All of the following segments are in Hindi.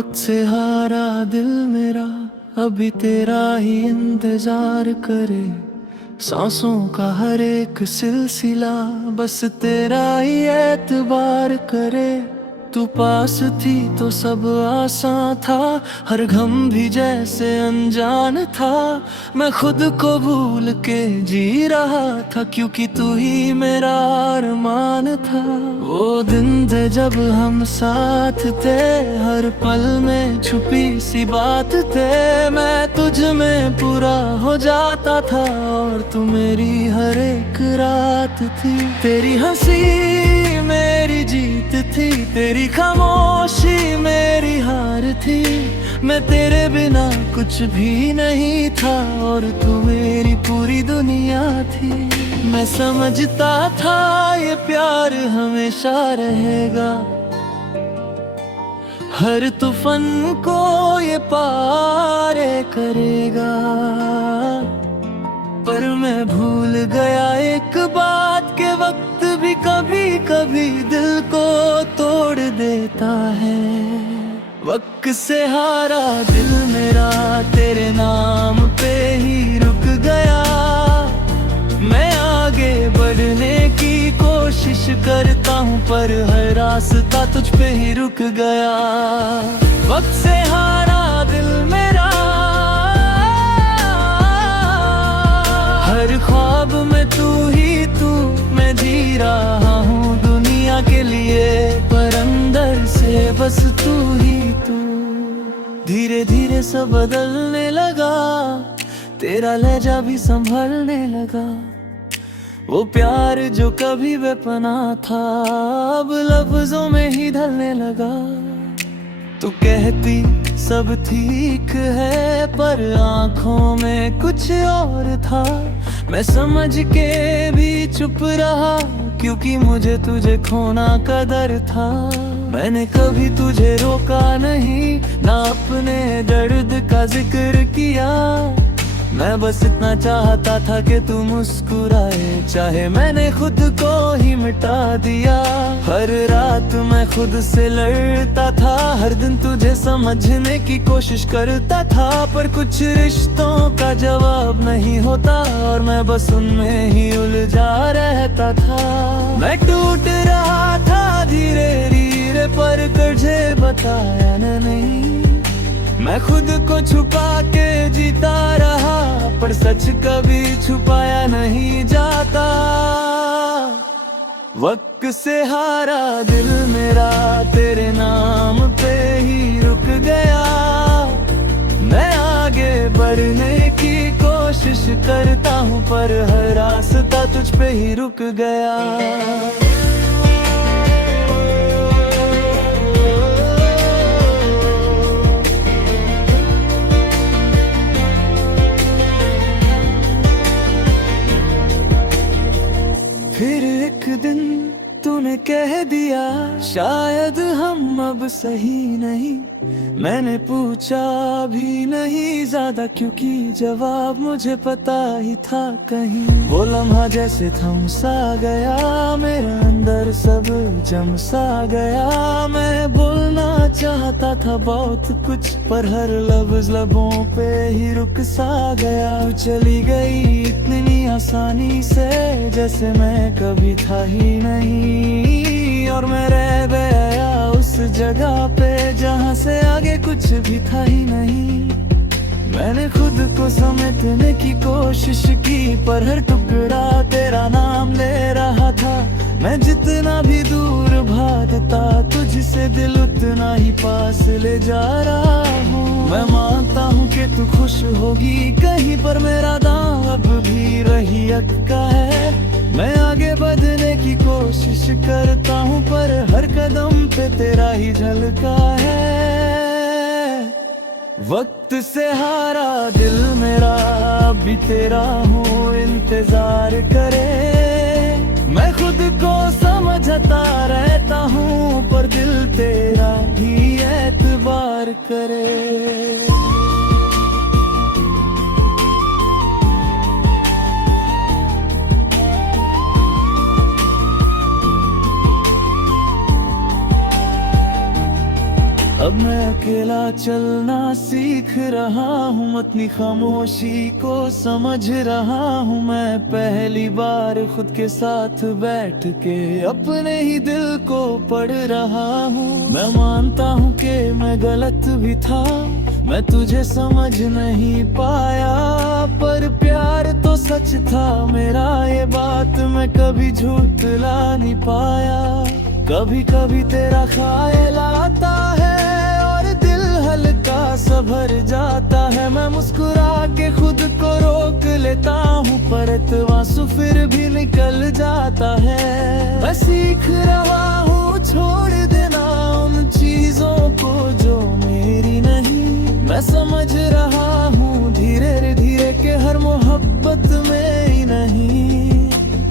वक्त से हारा दिल मेरा अभी तेरा ही इंतजार करे। सांसों का हर एक सिलसिला बस तेरा ही एतबार करे। तू पास थी तो सब आसान था, हर गम भी जैसे अनजान था। मैं खुद को भूल के जी रहा था क्योंकि तू ही मेरा अरमान था। वो दिन थे जब हम साथ थे, हर पल में छुपी सी बात थे। मैं तुझ में पूरा हो जाता था और तू मेरी हर एक रात थी। तेरी हंसी मेरी जीत थी, तेरी खामोशी मेरी हार थी। मैं तेरे बिना कुछ भी नहीं था और तू मेरी पूरी दुनिया थी। मैं समझता था ये प्यार हमेशा रहेगा, हर तूफान को ये पारे करेगा। पर मैं भूल गया एक बात के वक्त भी कभी कभी दिल को तोड़ देता है। वक्त से हारा दिल मेरा तेरे नाम पे ही रुक गया। मैं आगे बढ़ने की कोशिश करता हूँ पर हर रास्ता तुझ पे ही रुक गया। वक्त से हारा दिल मेरा, हर ख्वाब में तू ही तू। मैं जी रहा हूँ दुनिया के लिए पर अंदर से बस तू ही तू। धीरे धीरे सब बदलने लगा, तेरा लहजा भी संभलने लगा। वो प्यार जो कभी बेपना था अब लफ्जों में ही ढलने लगा। तू कहती सब ठीक है पर आंखों में कुछ और था। मैं समझ के भी चुप रहा क्योंकि मुझे तुझे खोना का डर था। मैंने कभी तुझे रोका नहीं, ना अपने दर्द का जिक्र किया। मैं बस इतना चाहता था कि तू मुस्कुराए, चाहे मैंने खुद को ही मिटा दिया। हर रात मैं खुद से लड़ता था, हर दिन तुझे समझने की कोशिश करता था। पर कुछ रिश्तों का जवाब नहीं होता और मैं बस उनमें ही उलझा रहता था। मैं टूट रहा था धीरे धीरे पर तुझे बताया नहीं। मैं खुद को छुपा के जीता रहा पर सच कभी छुपाया नहीं जाता। वक्त से हारा दिल मेरा तेरे नाम पे ही रुक गया। मैं आगे बढ़ने की कोशिश करता हूँ पर हर रास्ता तुझ पे ही रुक गया। फिर एक दिन तूने कह दिया शायद हम अब सही नहीं। मैंने पूछा भी नहीं ज्यादा क्योंकि जवाब मुझे पता ही था कहीं। वो लम्हा जैसे थम सा गया, मेरे अंदर सब जम सा गया। मैं बोलना चाहता था बहुत कुछ पर हर लफ्ज लबों पे ही रुक सा गया। तू चली गई इतनी आसानी से जैसे मैं कभी था ही नहीं। और मैं रह गया उस जगह पे जहाँ से आगे कुछ भी था ही नहीं। मैंने खुद को समेटने की कोशिश की पर हर टुकड़ा तेरा नाम ले रहा था। मैं जितना भी दूर भागता तुझसे दिल उतना ही पास ले जा रहा हूँ। मैं मानता हूँ कि तू खुश होगी कहीं पर मेरा दांव अब भी रही अटका है। मैं आगे बढ़ने की कोशिश करता हूँ पर हर कदम पे तेरा ही झलका है। वक्त से हारा दिल मेरा अभी तेरा हूँ इंतजार करे। मैं खुद को समझता रहता हूँ पर दिल तेरा ही एतबार करे। अब मैं अकेला चलना सीख रहा हूँ, अपनी खामोशी को समझ रहा हूँ। मैं पहली बार खुद के साथ बैठ के अपने ही दिल को पढ़ रहा हूँ। मैं मानता हूँ कि मैं गलत भी था, मैं तुझे समझ नहीं पाया, पर प्यार तो सच था मेरा, ये बात मैं कभी झूठला नहीं पाया। कभी कभी तेरा ख्याल आता है और दिल हल्का सा भर जाता है। मैं मुस्कुरा के खुद को रोक लेता हूँ, पर आंसू फिर भी निकल जाता है। मैं सीख रहा हूँ छोड़ देना उन चीजों को जो मेरी नहीं। मैं समझ रहा हूँ धीरे धीरे के हर मोहब्बत में ही नहीं।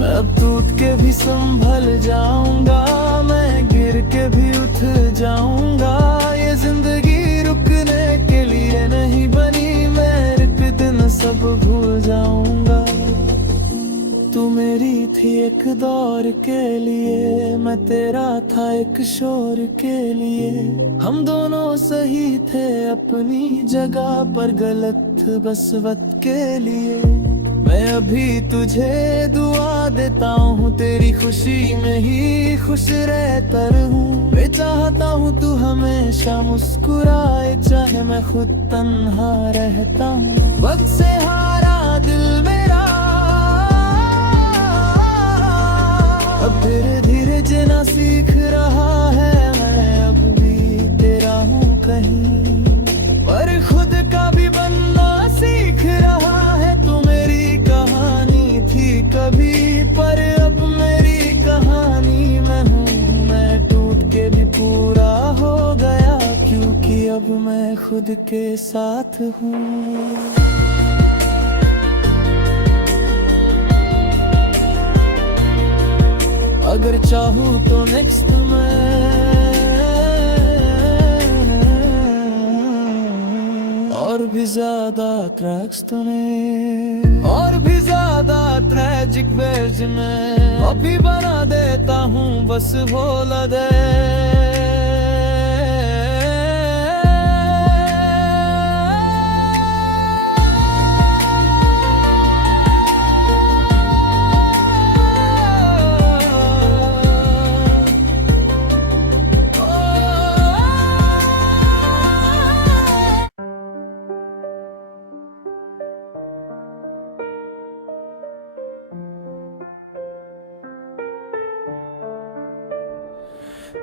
मैं अब टूट के भी संभल जाऊंगा, मैं गिर के भी उठ जाऊंगा। ये जिंदगी रुकने के लिए नहीं बनी, मैं एक दिन सब भूल जाऊंगा। तू मेरी थी एक दौर के लिए, मैं तेरा था एक शोर के लिए। हम दोनों सही थे अपनी जगह, पर गलत बस वक्त के लिए। मैं अभी तुझे दुआ देता हूँ, तेरी खुशी में ही खुश रहता रहूं। मैं चाहता हूँ तू हमेशा मुस्कुराए, चाहे मैं खुद तन्हा रहता हूँ। वक्त से हारा दिल मेरा अब धीरे धीरे जीना सीख रहा है। मैं अब भी तेरा हूँ कहीं, पर खुद का भी बनना सीख रहा है। तू मेरी कहानी थी कभी, पर अब मेरी कहानी मैं हूँ। मैं टूट के भी पूरा हो गया, क्योंकि अब मैं खुद के साथ हूँ। अगर चाहूँ तो नेक्स्ट मैं और भी ज्यादा ट्रैक्स तूने, और भी ज्यादा ट्रैजिक वर्जन अभी बना देता हूँ, बस बोला दे।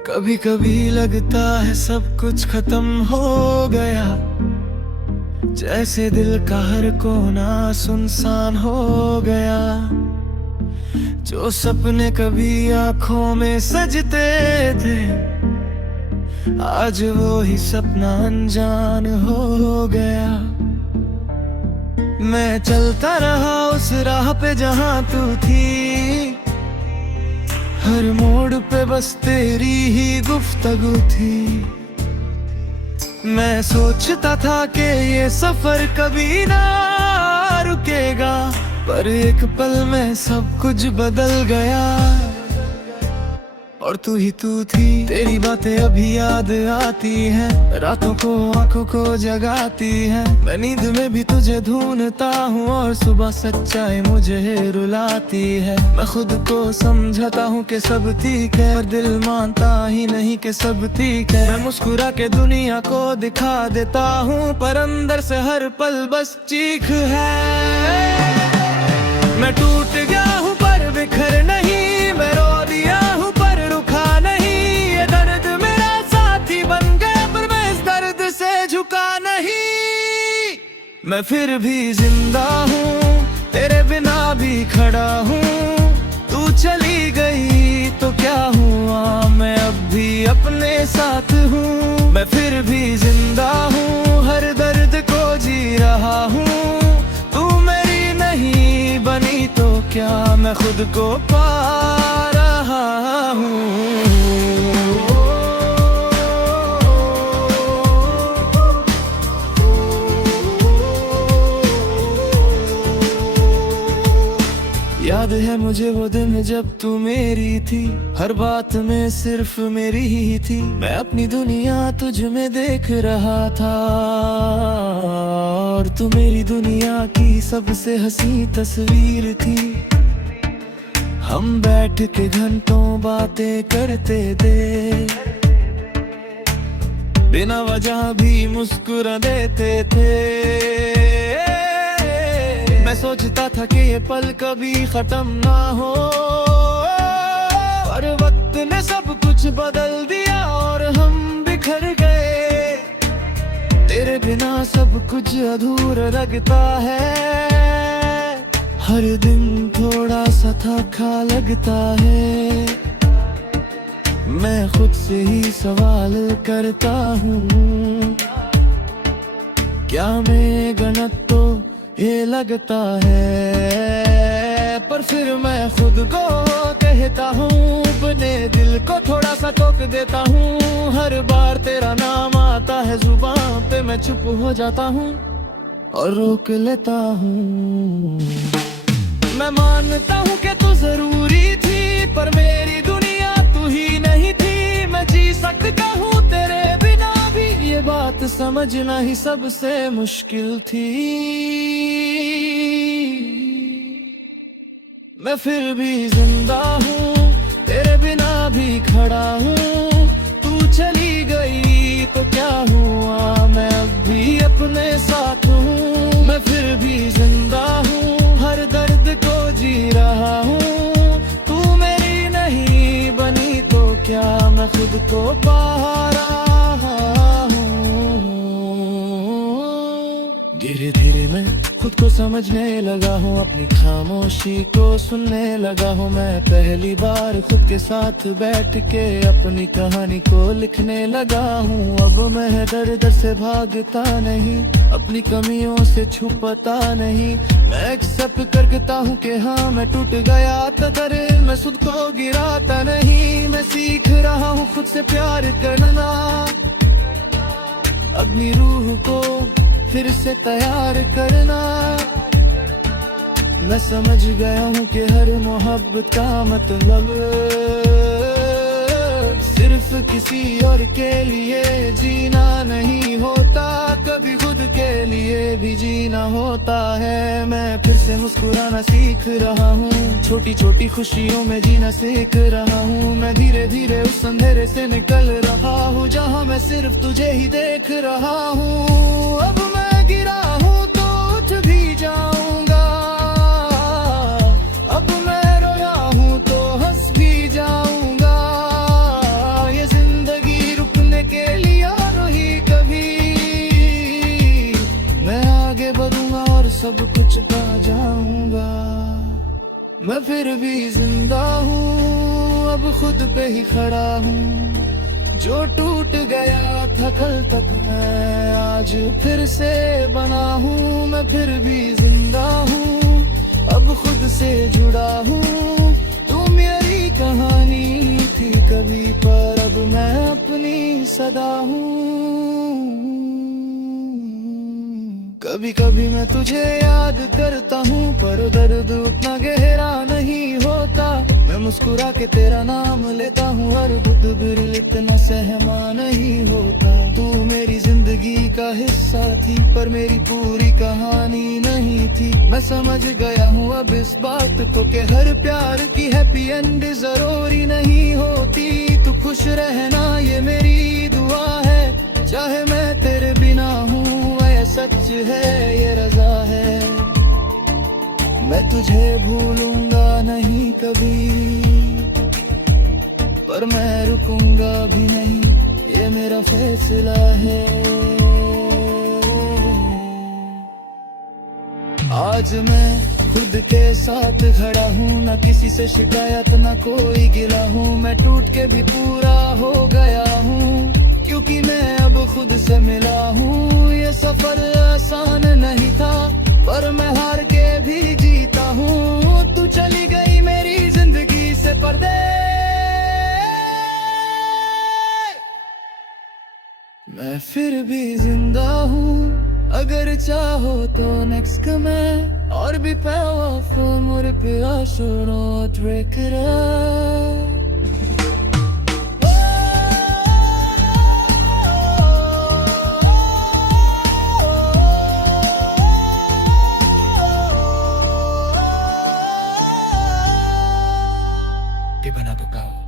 कभी कभी लगता है सब कुछ खत्म हो गया, जैसे दिल का हर कोना सुनसान हो गया। जो सपने कभी आंखों में सजते थे, आज वो ही सपना अनजान हो गया। मैं चलता रहा उस राह पे जहाँ तू थी, हर मोड़ पे बस तेरी ही गुफ्तगू थी। मैं सोचता था कि ये सफर कभी ना रुकेगा, पर एक पल में सब कुछ बदल गया। और तू ही तू थी, तेरी बातें अभी याद आती हैं, रातों को आंखों को जगाती हैं। मैं नींद में भी तुझे ढूंढता हूँ, और सुबह सच्चाई मुझे रुलाती है। मैं खुद को समझाता हूँ कि सब ठीक है, पर दिल मानता ही नहीं कि सब ठीक है। मैं मुस्कुरा के दुनिया को दिखा देता हूँ, पर अंदर से हर पल बस चीख है। मैं टूट गया हूँ पर बिखर नहीं, मैं रो दिया हूँ पर रुका नहीं। ये दर्द मेरा साथी बन गया, पर मैं इस दर्द से झुका नहीं। मैं फिर भी जिंदा हूँ, तेरे बिना भी खड़ा हूँ। तू चली गई तो क्या हुआ, मैं अब भी अपने साथ हूँ। मैं फिर भी जिंदा हूँ, हर दर्द को जी रहा हूँ। बनी तो क्या मैं खुद को पा रहा हूँ। याद है मुझे वो दिन जब तू मेरी थी, हर बात में सिर्फ मेरी ही थी। मैं अपनी दुनिया तुझ में देख रहा था और तू मेरी दुनिया की सबसे हंसी तस्वीर थी। हम बैठ के घंटों बातें करते थे, बिना वजह भी मुस्कुरा देते थे। मैं सोचता था कि ये पल कभी खत्म ना हो, पर वक्त ने सब कुछ बदल दिया और हम बिखर गए। तेरे बिना सब कुछ अधूरा लगता है, हर दिन थोड़ा सा थका लगता है। मैं खुद से ही सवाल करता हूँ, क्या मैं गलत तो ये लगता है। पर फिर मैं खुद को कहता हूँ, अपने दिल को थोड़ा सा टोक देता हूँ। हर बार तेरा नाम आता है जुबान पे, मैं चुप हो जाता हूँ और रोक लेता हूँ। मैं मानता हूँ कि तू जरूरी थी, पर मेरी दुनिया तू ही नहीं थी। मैं जी सकता हूँ तेरे बिना भी, ये बात समझना ही सबसे मुश्किल थी। मैं फिर भी जिंदा हूँ, तेरे बिना भी खड़ा हूँ। तू चली गई तो क्या हुआ, मैं अब भी अपने साथ हूँ। मैं फिर भी जिंदा हूँ, हर दर्द को जी रहा हूँ। तू मेरी नहीं बनी तो क्या मैं खुद को पा रहा हूँ। धीरे धीरे मैं खुद को समझने लगा हूँ, अपनी खामोशी को सुनने लगा हूँ। मैं पहली बार खुद के साथ बैठ के अपनी कहानी को लिखने लगा हूँ। अब मैं दर दर से भागता नहीं, अपनी कमियों से छुपता नहीं। मैं एक्सेप्ट करता हूँ कि हाँ मैं टूट गया था, दर मैं खुद को गिराता नहीं। मैं सीख रहा हूँ खुद से प्यार करना, अपनी रूह को फिर से तैयार करना। मैं समझ गया हूँ कि हर मोहब्बत का मतलब सिर्फ किसी और के लिए जीना नहीं होता, कभी खुद के लिए भी जीना होता है। मैं फिर से मुस्कुराना सीख रहा हूँ, छोटी छोटी खुशियों में जीना सीख रहा हूँ। मैं धीरे धीरे उस अंधेरे से निकल रहा हूँ, जहाँ मैं सिर्फ तुझे ही देख रहा हूँ। अब मैं गिरा हूँ तो उठ भी जाऊंगा, अब मैं रोया हूँ तो हंस भी जाऊंगा। ये जिंदगी रुकने के लिए नहीं कभी, मैं आगे बढ़ूंगा और सब कुछ पा जाऊंगा। मैं फिर भी जिंदा हूँ, अब खुद पे ही खड़ा हूँ। जो टूट गया था कल तक मैं आज फिर से बना हूँ। मैं फिर भी जिंदा हूँ, अब खुद से जुड़ा हूँ। तू मेरी कहानी थी कभी, पर अब मैं अपनी सदा हूँ। कभी कभी मैं तुझे याद करता हूँ, पर दर्द उतना गहरा नहीं होता। मैं मुस्कुरा के तेरा नाम लेता हूँ, हर बुध बिरल इतना सहमा नहीं होता। तू मेरी जिंदगी का हिस्सा थी, पर मेरी पूरी कहानी नहीं थी। मैं समझ गया हूँ अब इस बात को कि हर प्यार की हैप्पी एंड जरूरी नहीं होती। तू खुश रहना ये मेरी दुआ है, चाहे मैं तेरे बिना हूँ ये सच है, ये रजा है। मैं तुझे भूलूंगा नहीं कभी, पर मैं रुकूंगा भी नहीं, ये मेरा फैसला है। आज मैं खुद के साथ खड़ा हूँ, ना किसी से शिकायत ना कोई गिला हूँ। मैं टूट के भी पूरा हो गया हूँ, क्योंकि मैं अब खुद से मिला हूँ। ये सफर आसान नहीं था, पर मैं हार के भी जीता हूँ। तू चली गई मेरी जिंदगी से पर्दे, मैं फिर भी जिंदा हूँ। अगर चाहो तो नेक्स्ट मैं और bepełaf umur piașul o trecere. Di ba nabukaw?